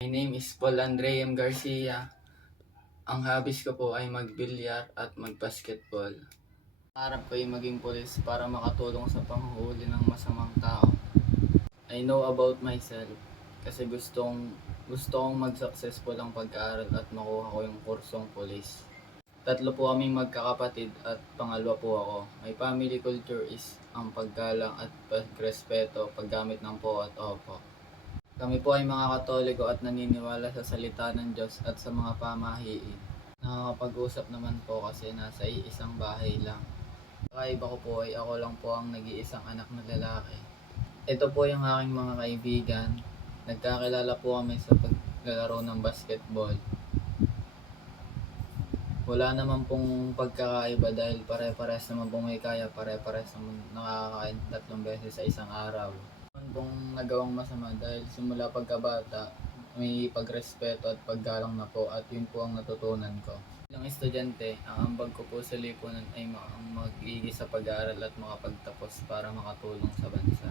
My name is Paul Andre M. Garcia. Ang hobbies ko po ay magbilyar at magbasketball. Pangarap ko ay maging pulis para makatulong sa panghuhuli ng masamang tao. I know about myself kasi gusto kong mag-successful ang pag-aaral at makuha ko yung kursong pulis. Tatlo po kaming magkakapatid at pangalawa po ako. My family culture is ang paggalang at pagrespeto, paggamit ng po at opo. Kami po ay mga Katoliko at naniniwala sa salita ng Diyos at sa mga pamahiin. Nakakapag-usap naman po kasi nasa isang bahay lang. Kakaiba ko po ay ako lang po ang nag-iisang anak na lalaki. Ito po yung aking mga kaibigan. Nagkakilala po kami sa paglalaro ng basketball. Wala naman pong pagkakaiba dahil pare-pares naman pong may kaya, pare-pares naman nakakain 3 beses sa isang araw. Naman pong nagawang masama dahil simula pagkabata, may pagrespeto at paggalang na po at yun po ang natutunan ko. Bilang estudyante, ang ambag ko po sa lipunan ay mag-igis sa pag-aaral at makapagtapos para makatulong sa bansa.